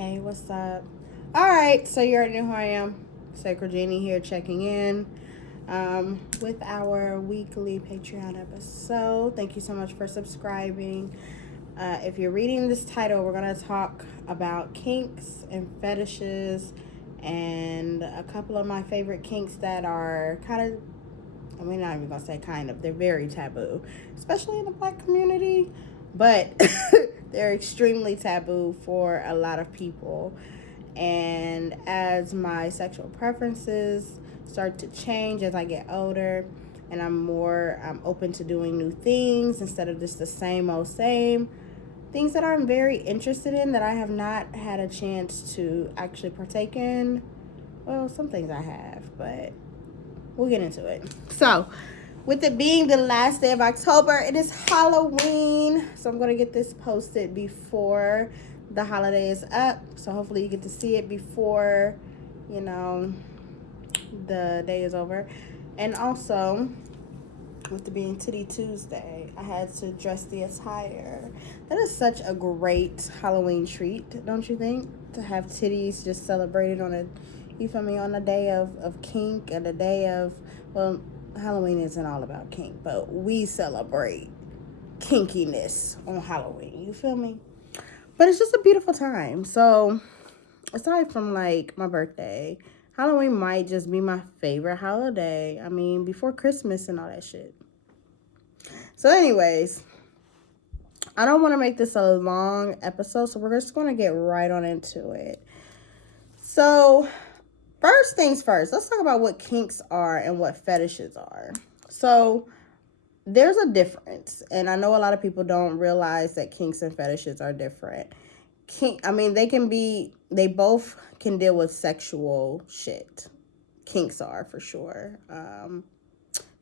Hey, what's up? All right, so you already know who I am. Sacred Genie here, checking in with our weekly Patreon episode. Thank you so much for subscribing. If you're reading this title, we're going to talk about kinks and fetishes and a couple of my favorite kinks that are kind of, not even going to say kind of, they're very taboo, especially in the black community, but they're extremely taboo for a lot of people. And as my sexual preferences start to change as I get older and I'm open to doing new things instead of just the same old same, things that I'm very interested in that I have not had a chance to actually partake in. Well, some things I have, but we'll get into it. So, with it being the last day of October, it is Halloween. So I'm going to get this posted before the holiday is up. So hopefully you get to see it before, the day is over. And also, with it being Titty Tuesday, I had to dress the attire. That is such a great Halloween treat, don't you think? To have titties just celebrated on on the day of kink and the day of, well, Halloween isn't all about kink, but we celebrate kinkiness on Halloween. You feel me? But it's just a beautiful time. So, aside from like my birthday, Halloween might just be my favorite holiday. I mean, before Christmas and all that shit. So, anyways, I don't want to make this a long episode, so we're just going to get right on into it. So, first things first, let's talk about what kinks are and what fetishes are. So, there's a difference, and I know a lot of people don't realize that kinks and fetishes are different. They both can deal with sexual shit. Kinks are, for sure.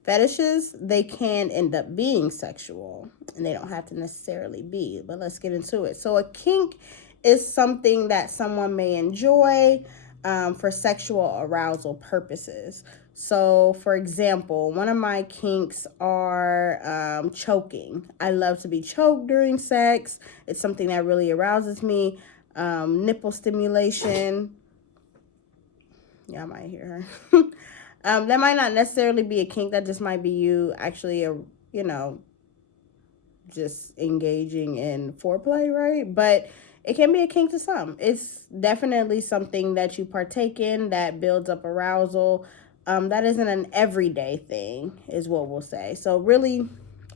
Fetishes, they can end up being sexual, and they don't have to necessarily be, but let's get into it. So a kink is something that someone may enjoy for sexual arousal purposes. So, for example, one of my kinks are choking. I love to be choked during sex. It's something that really arouses me. Nipple stimulation. Yeah, I might hear her. That might not necessarily be a kink. That just might be you actually, just engaging in foreplay, right? But it can be a kink to some. It's definitely something that you partake in that builds up arousal. That isn't an everyday thing, is what we'll say. So really,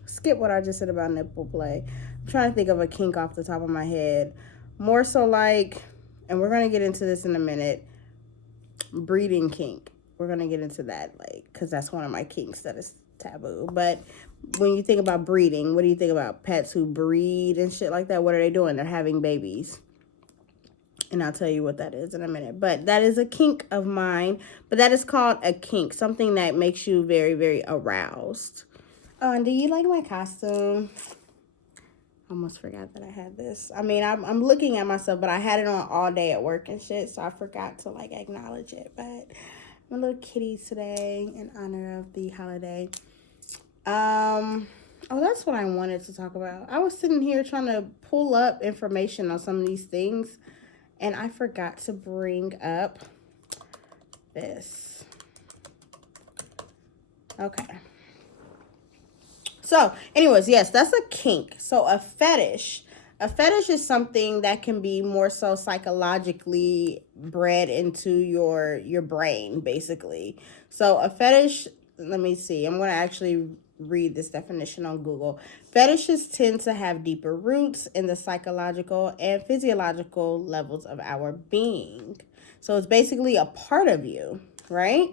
skip what I just said about nipple play. I'm trying to think of a kink off the top of my head. More so like, and we're going to get into this in a minute, breeding kink. We're going to get into that, because that's one of my kinks that is taboo. But when you think about breeding, what do you think about pets who breed and shit like that? What are they doing? They're having babies. And I'll tell you what that is in a minute. But that is a kink of mine. But that is called a kink. Something that makes you very, very aroused. Oh, and do you like my costume? Almost forgot that I had this. I mean, I'm looking at myself, but I had it on all day at work and shit. So I forgot to, acknowledge it. But I'm a little kitty today in honor of the holiday. Oh, that's what I wanted to talk about. I was sitting here trying to pull up information on some of these things. And I forgot to bring up this. Okay. So, anyways, yes, that's a kink. So, a fetish is something that can be more so psychologically bred into your brain, basically. So, a fetish, let me see. I'm going to actually read this definition on Google. Fetishes tend to have deeper roots in the psychological and physiological levels of our being. So it's basically a part of you, right?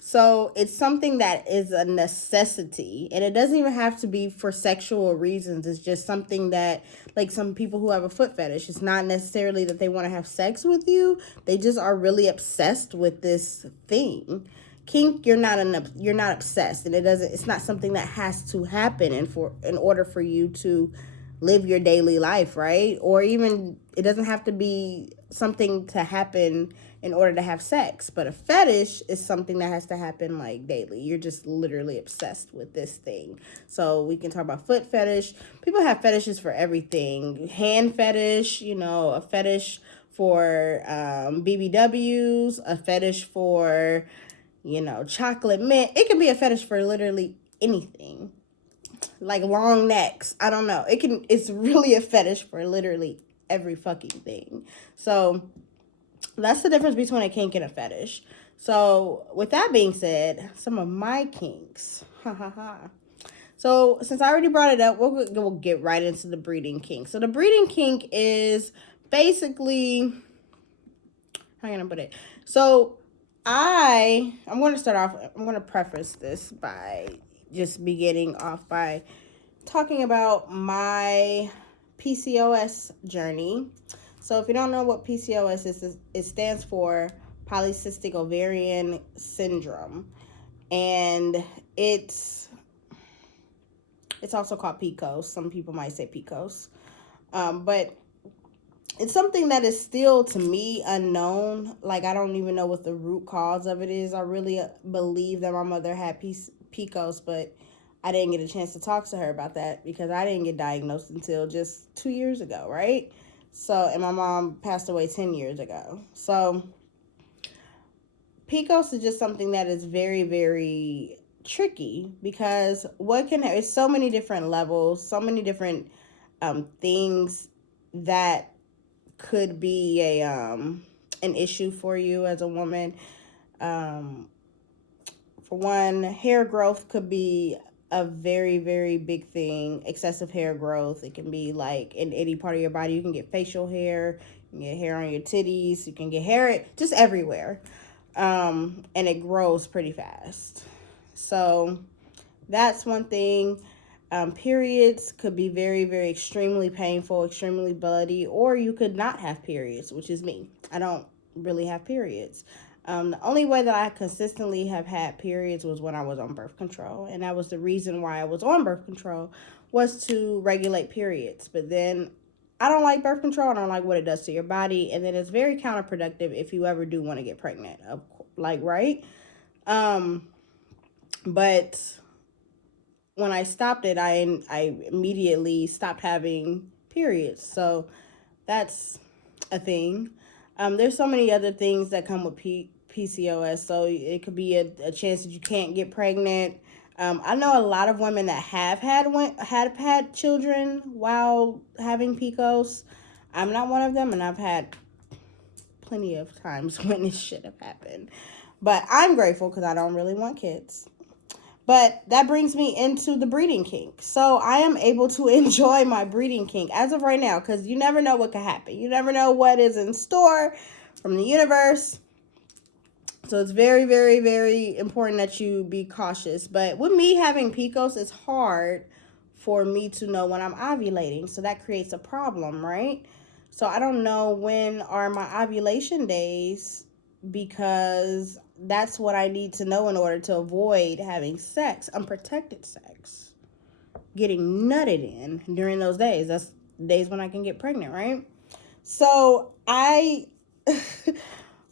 So it's something that is a necessity, and it doesn't even have to be for sexual reasons. It's just something that, like some people who have a foot fetish, it's not necessarily that they want to have sex with you. They just are really obsessed with this thing. Kink, you're not obsessed, and it's not something that has to happen in order for you to live your daily life, right? Or even it doesn't have to be something to happen in order to have sex. But a fetish is something that has to happen like daily. You're just literally obsessed with this thing. So we can talk about foot fetish. People have fetishes for everything. Hand fetish, a fetish for BBWs, a fetish for, chocolate mint. It can be a fetish for literally anything. Like long necks. I don't know. It's really a fetish for literally every fucking thing. So that's the difference between a kink and a fetish. So with that being said, some of my kinks. Ha ha ha. So since I already brought it up, we'll get right into the breeding kink. So the breeding kink is basically, how can I put it? So I'm going to preface this by just beginning off by talking about my PCOS journey. So if you don't know what PCOS is, it stands for polycystic ovarian syndrome, and it's also called PCOS. Some people might say PCOS, but it's something that is still, to me, unknown. Like, I don't even know what the root cause of it is. I really believe that my mother had PCOS, but I didn't get a chance to talk to her about that because I didn't get diagnosed until just 2 years ago, right? So, and my mom passed away 10 years ago. So, PCOS is just something that is very, very tricky because it's so many different levels, so many different things that could be an issue for you as a woman. For one, hair growth could be a very, very big thing. Excessive hair growth. It can be like in any part of your body. You can get facial hair, you can get hair on your titties, you can get hair just everywhere. And it grows pretty fast. So that's one thing. Periods could be very, very extremely painful, extremely bloody, or you could not have periods, which is me. I don't really have periods. The only way that I consistently have had periods was when I was on birth control, and that was the reason why I was on birth control, was to regulate periods. But then I don't like birth control. I don't like what it does to your body, and then it's very counterproductive if you ever do want to get pregnant. Right? But when I stopped it, I immediately stopped having periods. So that's a thing. There's so many other things that come with PCOS. So it could be a chance that you can't get pregnant. I know a lot of women that have had children while having PCOS. I'm not one of them, and I've had plenty of times when this should have happened. But I'm grateful because I don't really want kids. But that brings me into the breeding kink. So I am able to enjoy my breeding kink as of right now because you never know what could happen. You never know what is in store from the universe. So it's very, very, very important that you be cautious. But with me having PCOS, it's hard for me to know when I'm ovulating. So that creates a problem, right? So I don't know when are my ovulation days because that's what I need to know in order to avoid having unprotected sex, getting nutted in during those days. That's days when I can get pregnant, right? So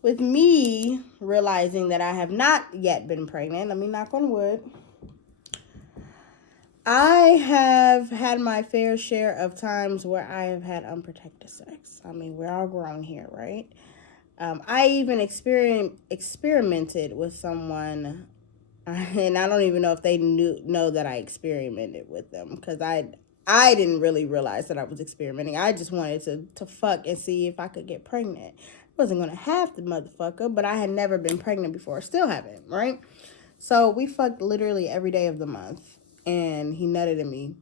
with me realizing that I have not yet been pregnant, let me knock on wood, I have had my fair share of times where I have had unprotected sex. I mean, we're all grown here, right? I even experimented with someone, and I don't even know if they know that I experimented with them because I didn't really realize that I was experimenting. I just wanted to fuck and see if I could get pregnant. I wasn't gonna have the motherfucker, but I had never been pregnant before. Still haven't, right? So we fucked literally every day of the month, and he nutted in me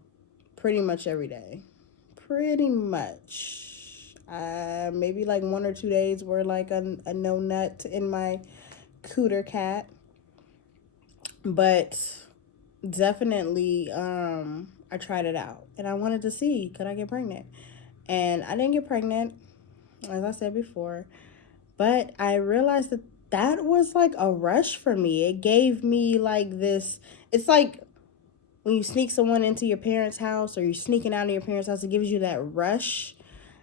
pretty much every day. Pretty much. Maybe like 1 or 2 days were like a no nut in my cooter cat. But definitely, I tried it out. And I wanted to see, could I get pregnant? And I didn't get pregnant, as I said before. But I realized that was like a rush for me. It gave me like this, it's like when you sneak someone into your parents' house or you're sneaking out of your parents' house, it gives you that rush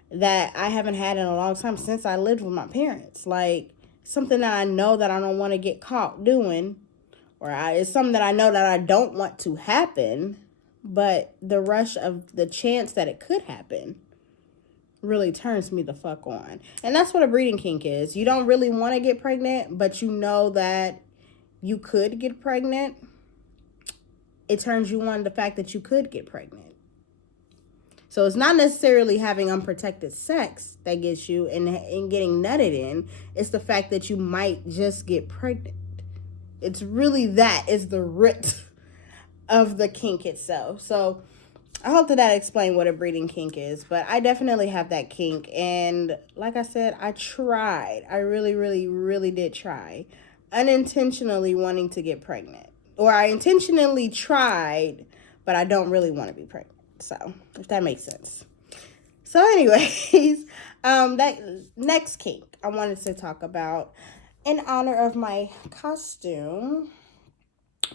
that I haven't had in a long time since I lived with my parents. Like, something that I know that I don't want to get caught doing, or it's something that I know that I don't want to happen, but the rush of the chance that it could happen really turns me the fuck on. And that's what a breeding kink is. You don't really want to get pregnant, but you know that you could get pregnant. It turns you on the fact that you could get pregnant. So it's not necessarily having unprotected sex that gets you and getting nutted in. It's the fact that you might just get pregnant. It's really that is the root of the kink itself. So I hope that explained what a breeding kink is. But I definitely have that kink. And like I said, I tried. I really, really, really did try. Unintentionally wanting to get pregnant. Or I intentionally tried, but I don't really want to be pregnant. So, if that makes sense. So, anyways, that next kink I wanted to talk about in honor of my costume,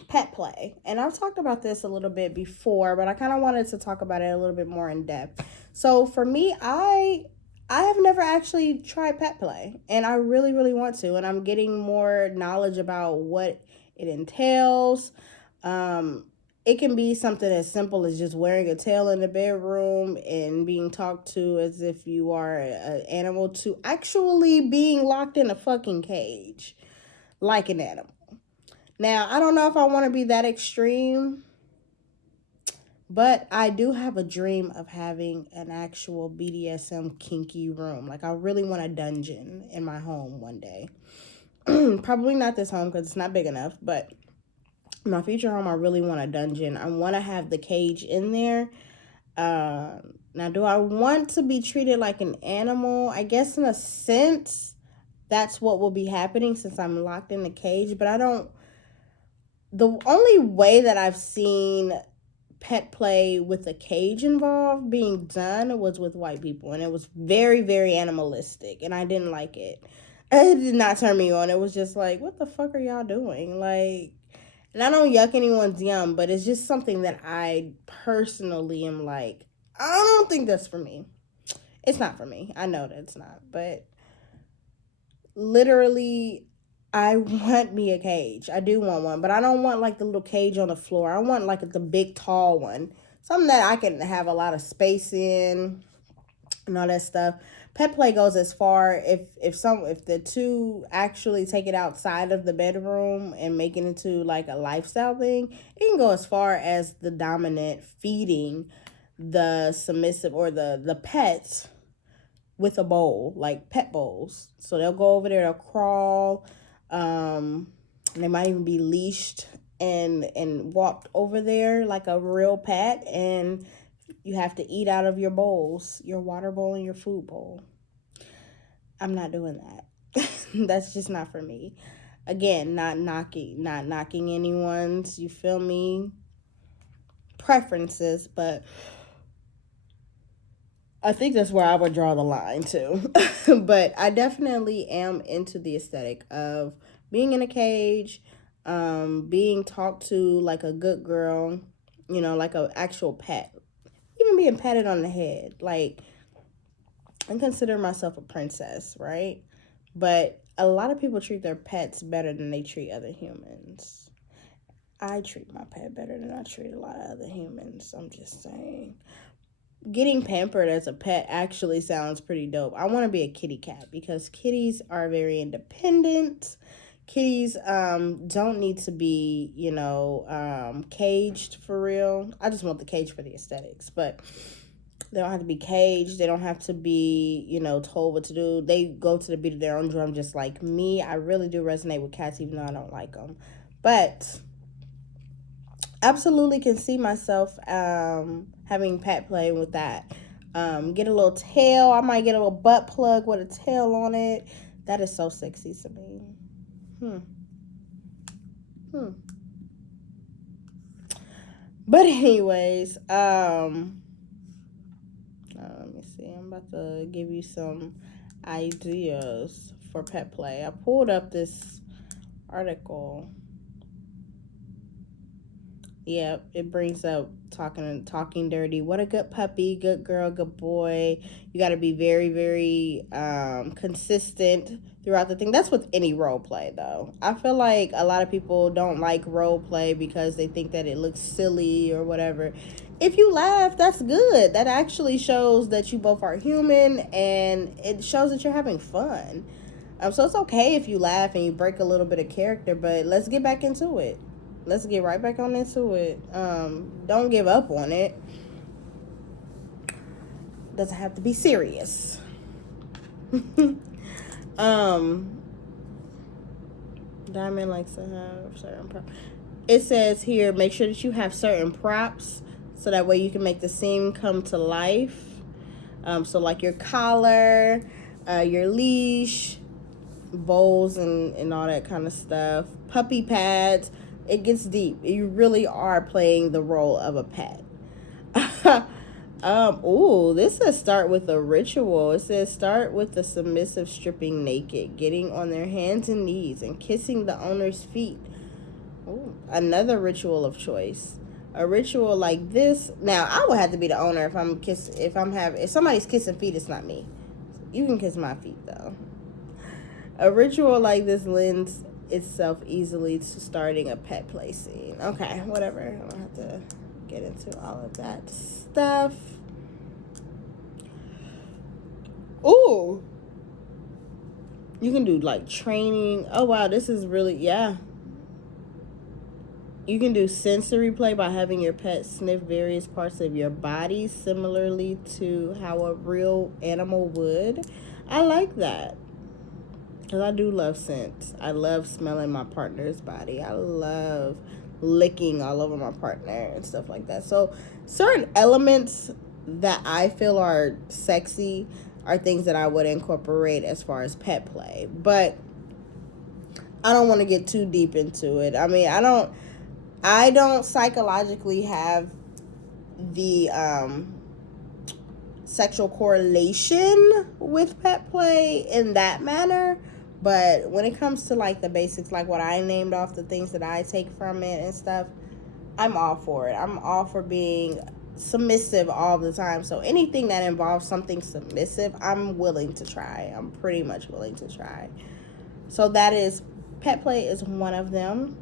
pet play. And I've talked about this a little bit before, but I kind of wanted to talk about it a little bit more in depth. So, for me, I have never actually tried pet play, and I really, really want to. And I'm getting more knowledge about what it entails. It can be something as simple as just wearing a tail in the bedroom and being talked to as if you are an animal, to actually being locked in a fucking cage like an animal. Now, I don't know if I want to be that extreme, but I do have a dream of having an actual BDSM kinky room. Like, I really want a dungeon in my home one day. Probably not this home because it's not big enough, but my future home, I really want a dungeon. I want to have the cage in there. Now, do I want to be treated like an animal? I guess in a sense, that's what will be happening since I'm locked in the cage. But I don't. The only way that I've seen pet play with a cage involved being done was with white people, and it was very, very animalistic, and I didn't like it. It did not turn me on. It was just like, what the fuck are y'all doing? Like, and I don't yuck anyone's yum, but it's just something that I personally am like, I don't think that's for me. It's not for me. I know that it's not. But literally, I want me a cage. I do want one. But I don't want like the little cage on the floor. I want like the big, tall one. Something that I can have a lot of space in and all that stuff. Pet play goes as far if the two actually take it outside of the bedroom and make it into like a lifestyle thing, it can go as far as the dominant feeding the submissive or the pets with a bowl, like pet bowls. So they'll go over there, they'll crawl, they might even be leashed and walked over there like a real pet, and you have to eat out of your bowls, your water bowl and your food bowl. I'm not doing that. That's just not for me. Again, not knocking anyone's, you feel me, preferences, but I think that's where I would draw the line too. But I definitely am into the aesthetic of being in a cage, being talked to like a good girl, like an actual pet. Even being patted on the head. Like, I consider myself a princess, right? But a lot of people treat their pets better than they treat other humans. I treat my pet better than I treat a lot of other humans. I'm just saying. Getting pampered as a pet actually sounds pretty dope. I want to be a kitty cat because kitties are very independent. Kitties don't need to be, caged for real. I just want the cage for the aesthetics, but they don't have to be caged. They don't have to be, told what to do. They go to the beat of their own drum just like me. I really do resonate with cats even though I don't like them. But absolutely can see myself having pet play with that. Get a little tail. I might get a little butt plug with a tail on it. That is so sexy to me. But anyways, let me see. I'm about to give you some ideas for pet play. I pulled up this article Yep, it brings up talking dirty. What a good puppy, good girl, good boy. You got to be very, very consistent throughout the thing. That's with any role play, though. I feel like a lot of people don't like role play because they think that it looks silly or whatever. If you laugh, that's good. That actually shows that you both are human, and it shows that you're having fun. So it's okay if you laugh and you break a little bit of character, but let's get back into it. Let's get right back on into it. Don't give up on it. Doesn't have to be serious. um, Diamond likes to have certain props. It says here, make sure that you have certain props so that way you can make the scene come to life. So like your collar, your leash, bowls and all that kind of stuff. Puppy pads. It gets deep. You really are playing the role of a pet. This says start with a ritual. It says start with the submissive stripping naked, getting on their hands and knees and kissing the owner's feet. Ooh, another ritual of choice. A ritual like this. Now I would have to be the owner if somebody's kissing feet, it's not me. You can kiss my feet though. A ritual like this lends itself easily to starting a pet play scene. Okay, whatever. I don't have to get into all of that stuff. Ooh. You can do like training. Oh wow, this is really, yeah. You can do sensory play by having your pet sniff various parts of your body, similarly to how a real animal would. I like that. Because I do love scents. I love smelling my partner's body. I love licking all over my partner and stuff like that. So certain elements that I feel are sexy are things that I would incorporate as far as pet play. But I don't want to get too deep into it. I mean, I don't psychologically have the sexual correlation with pet play in that manner. But when it comes to like the basics, like what I named off, the things that I take from it and stuff, I'm all for it. I'm all for being submissive all the time. So anything that involves something submissive, I'm willing to try. I'm pretty much willing to try. So that is, pet play is one of them.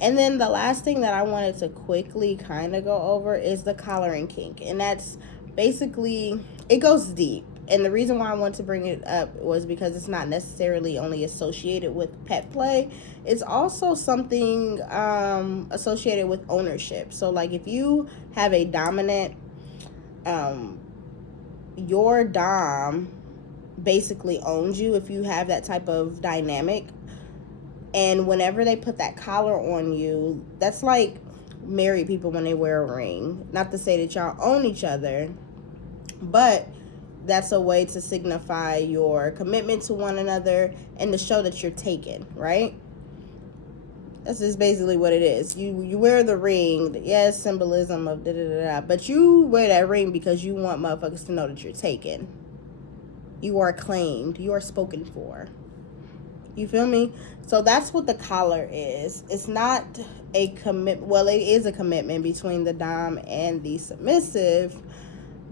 And then the last thing that I wanted to quickly kind of go over is the collaring kink. And that's basically, it goes deep. And the reason why I want to bring it up was because it's not necessarily only associated with pet play. It's also something associated with ownership. So like if you have a dominant, your dom basically owns you if you have that type of dynamic. And whenever they put that collar on you, that's like married people when they wear a ring. Not to say that y'all own each other, but that's a way to signify your commitment to one another and to show that you're taken, right? That's just basically what it is. You wear the ring, yes, symbolism of da-da-da-da, but you wear that ring because you want motherfuckers to know that you're taken. You are claimed. You are spoken for. You feel me? So that's what the collar is. It's not a commitment. Well, it is a commitment between the dom and the submissive,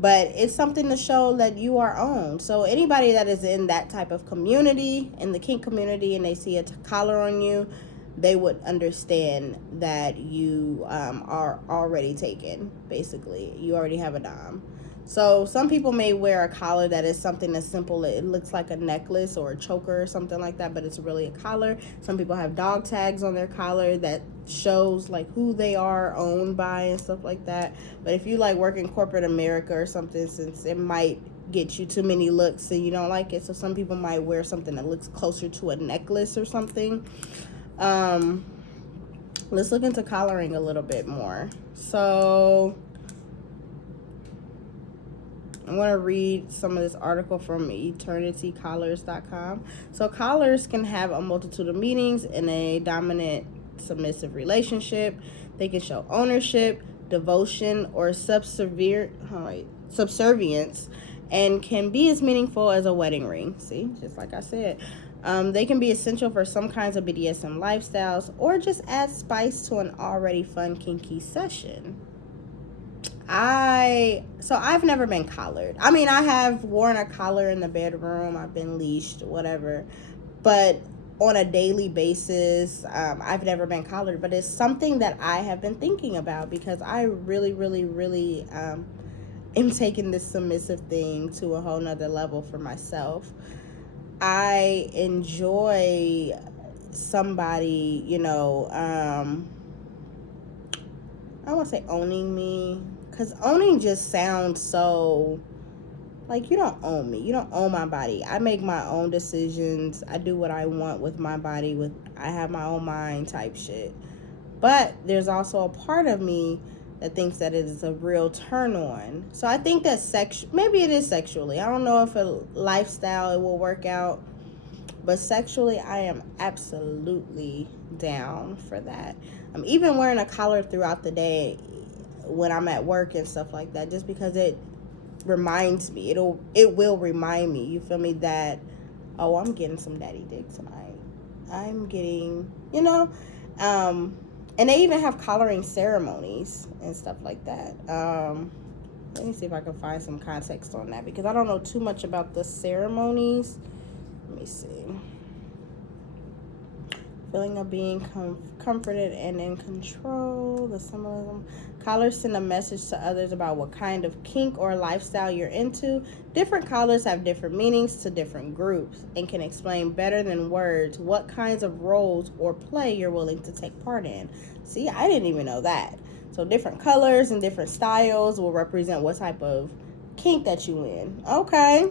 but it's something to show that you are owned. So anybody that is in that type of community, in the kink community, and they see a collar on you, they would understand that you are already taken, basically. You already have a dom. So some people may wear a collar that is something as simple. It looks like a necklace or a choker or something like that, but it's really a collar. Some people have dog tags on their collar that shows like who they are owned by and stuff like that. But if you like work in corporate America or something, since it might get you too many looks and you don't like it, so some people might wear something that looks closer to a necklace or something. Let's look into collaring a little bit more. So I'm going to read some of this article from eternitycollars.com. So collars can have a multitude of meanings in a dominant submissive relationship. They can show ownership, devotion, or subservience, and can be as meaningful as a wedding ring. See, just like I said. They can be essential for some kinds of BDSM lifestyles or just add spice to an already fun kinky session. I've never been collared. I mean, I have worn a collar in the bedroom. I've been leashed, whatever. But on a daily basis, I've never been collared. But it's something that I have been thinking about because I really, really, really am taking this submissive thing to a whole nother level for myself. I enjoy somebody, I won't say owning me, because owning just sounds so, like, you don't own me. You don't own my body. I make my own decisions. I do what I want with my body. I have my own mind type shit. But there's also a part of me that thinks that it is a real turn on. So I think that maybe it is sexually. I don't know if a lifestyle it will work out. But sexually, I am absolutely down for that. I'm even wearing a collar throughout the day when I'm at work and stuff like that, just because it reminds me. It will remind me. You feel me? That, oh, I'm getting some daddy dick tonight. I'm getting, and they even have collaring ceremonies and stuff like that. Let me see if I can find some context on that because I don't know too much about the ceremonies. Let me see. Feeling of being comforted and in control. The symbolism. Collars send a message to others about what kind of kink or lifestyle you're into. Different collars have different meanings to different groups and can explain better than words what kinds of roles or play you're willing to take part in. See, I didn't even know that. So different colors and different styles will represent what type of kink that you in. Okay,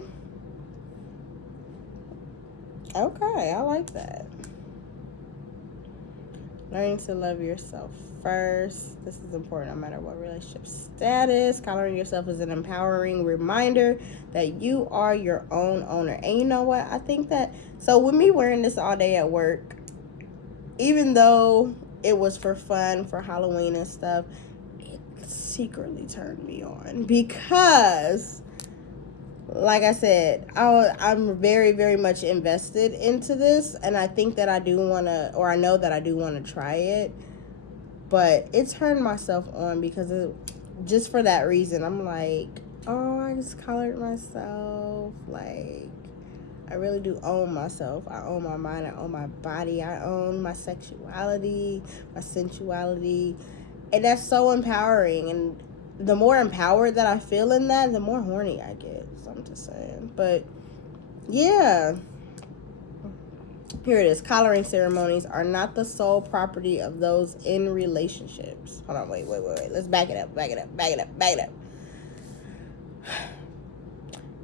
I like that. Learning to love yourself first. This is important no matter what relationship status. Collaring yourself is an empowering reminder that you are your own owner. And you know what? I think that, so with me wearing this all day at work, even though it was for fun, for Halloween and stuff, it secretly turned me on because, like I said, I'm very, very much invested into this, and I think that I do want to, or I know that I do want to try it, but it turned myself on because just for that reason, I'm like, oh, I just collared myself. Like, I really do own myself. I own my mind. I own my body. I own my sexuality, my sensuality, and that's so empowering. And the more empowered that I feel in that, the more horny I get. So I'm just saying. But yeah, here it is. Collaring ceremonies are not the sole property of those in relationships. Hold on, wait. Let's back it up.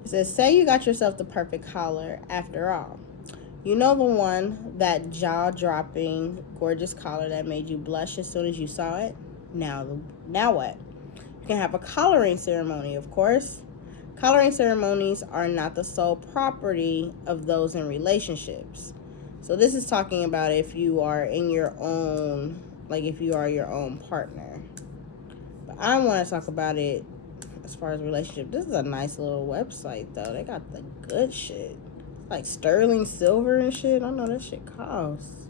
It says, say you got yourself the perfect collar after all. You know, the one, that jaw-dropping, gorgeous collar that made you blush as soon as you saw it? Now what? You can have a collaring ceremony, of course. Collaring ceremonies are not the sole property of those in relationships. So this is talking about if you are in your own, like if you are your own partner. But I want to talk about it as far as relationship. This is a nice little website, though. They got the good shit. Like sterling silver and shit. I know that shit costs.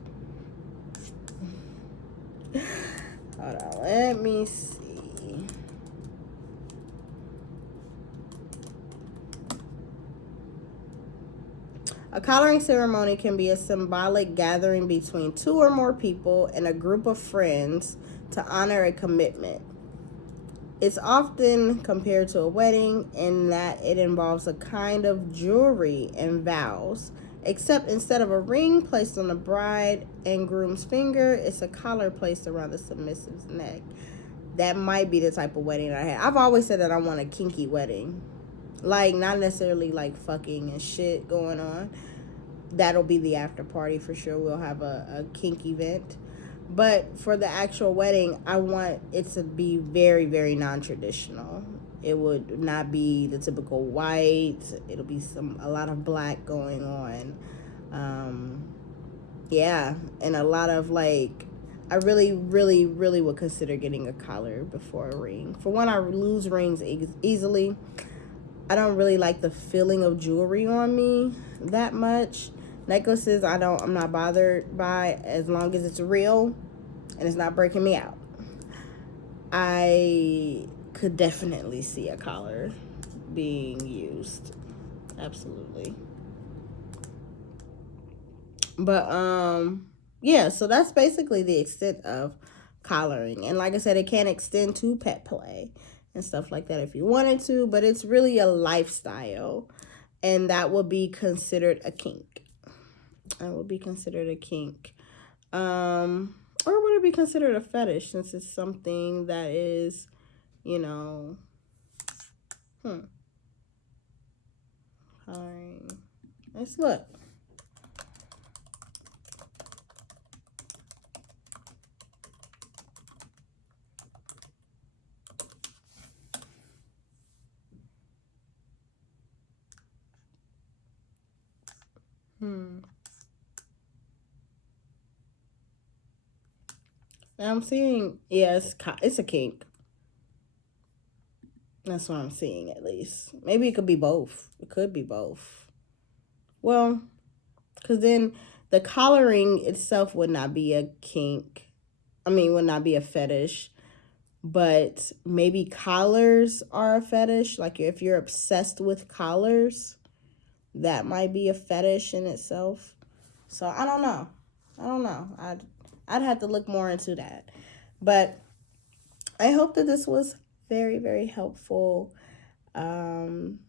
Hold on. Let me see. A collaring ceremony can be a symbolic gathering between two or more people and a group of friends to honor a commitment. It's often compared to a wedding in that it involves a kind of jewelry and vows, except instead of a ring placed on the bride and groom's finger, it's a collar placed around the submissive's neck. That might be the type of wedding I had. I've always said that I want a kinky wedding. Like, not necessarily like fucking and shit going on. That'll be the after party for sure. We'll have a kink event. But for the actual wedding, I want it to be very, very non-traditional. It would not be the typical white. It'll be a lot of black going on. Yeah, and a lot of like, I really, really, really would consider getting a collar before a ring. For one, I lose rings easily. I don't really like the feeling of jewelry on me that much. Necklaces, I'm not bothered by as long as it's real and it's not breaking me out. I could definitely see a collar being used. Absolutely. But yeah, so that's basically the extent of collaring. And like I said, it can extend to pet play and stuff like that if you wanted to, but it's really a lifestyle, and that would be considered a kink. That would be considered a kink. Or would it be considered a fetish, since it's something that is, you know, collaring. Let's look. I'm seeing, yes, it's a kink. That's what I'm seeing, at least. Maybe it could be both. It could be both. Well, because then the collaring itself would not be a kink. I mean, would not be a fetish. But maybe collars are a fetish. Like if you're obsessed with collars, that might be a fetish in itself. So I don't know. I'd have to look more into that. But I hope that this was very, very helpful. Um,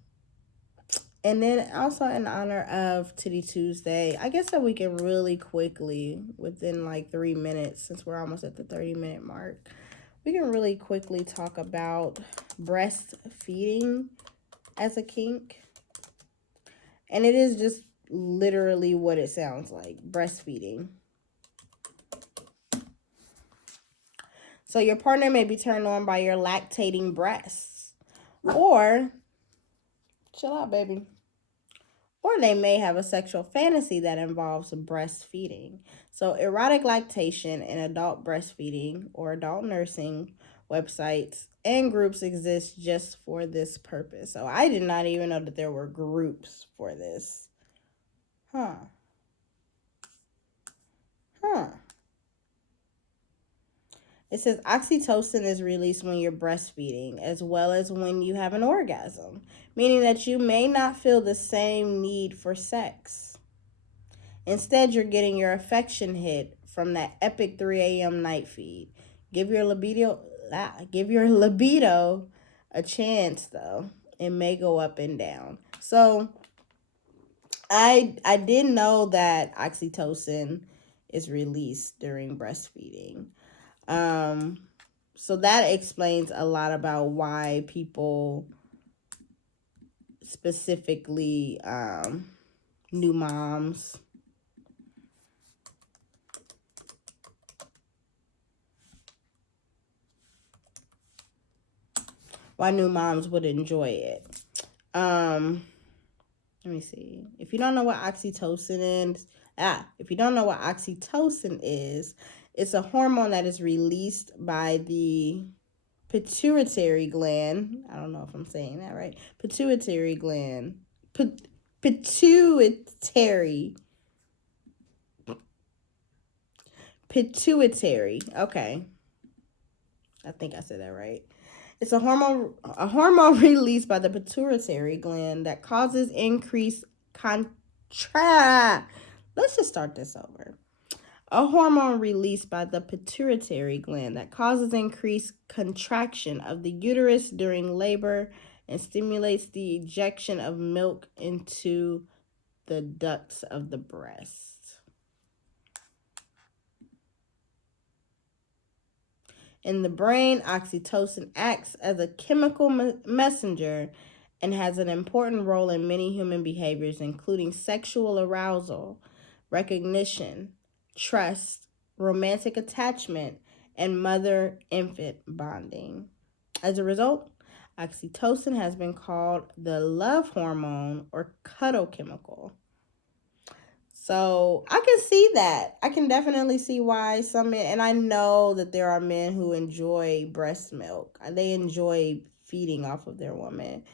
and then also in honor of Titty Tuesday, I guess that we can really quickly, within like 3 minutes, since we're almost at the 30-minute mark, we can really quickly talk about breastfeeding as a kink. And it is just literally what it sounds like, breastfeeding. So your partner may be turned on by your lactating breasts. Or, chill out, baby. Or they may have a sexual fantasy that involves breastfeeding. So erotic lactation and adult breastfeeding or adult nursing websites and groups exist just for this purpose. So I did not even know that there were groups for this. Huh. It says oxytocin is released when you're breastfeeding, as well as when you have an orgasm, meaning that you may not feel the same need for sex. Instead, you're getting your affection hit from that epic 3 a.m. night feed. Give your libido a chance, though. It may go up and down. So I did know that oxytocin is released during breastfeeding. So that explains a lot about why people, specifically new moms, would enjoy it. Let me see. If you don't know what oxytocin is, it's a hormone that is released by the pituitary gland. I don't know if I'm saying that right. Pituitary gland. Pituitary. Pituitary. Okay. I think I said that right. It's a hormone released by the pituitary gland that causes increased Let's just start this over. A hormone released by the pituitary gland that causes increased contraction of the uterus during labor and stimulates the ejection of milk into the ducts of the breast. In the brain, oxytocin acts as a chemical messenger and has an important role in many human behaviors, including sexual arousal, recognition, trust, romantic attachment, and mother-infant bonding. As a result, oxytocin has been called the love hormone or cuddle chemical. So I can see that. I can definitely see why some men, and I know that there are men who enjoy breast milk. They enjoy feeding off of their woman.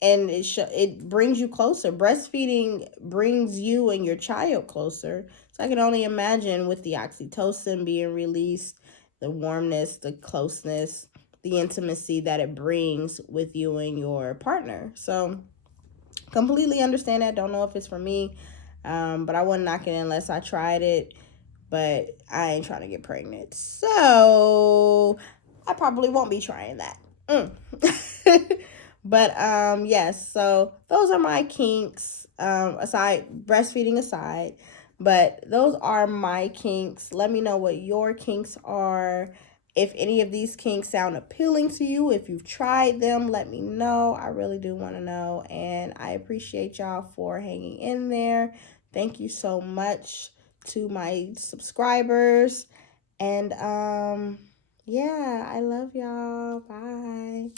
and it brings you closer. Breastfeeding brings you and your child closer. So I can only imagine with the oxytocin being released, the warmness, the closeness, the intimacy that it brings with you and your partner. So completely understand that. Don't know if it's for me, but I wouldn't knock it unless I tried it. But I ain't trying to get pregnant, so I probably won't be trying that. But yes, so those are my kinks, aside breastfeeding aside, but those are my kinks. Let me know what your kinks are. If any of these kinks sound appealing to you, if you've tried them, let me know. I really do want to know, and I appreciate y'all for hanging in there. Thank you so much to my subscribers, and yeah, I love y'all. Bye.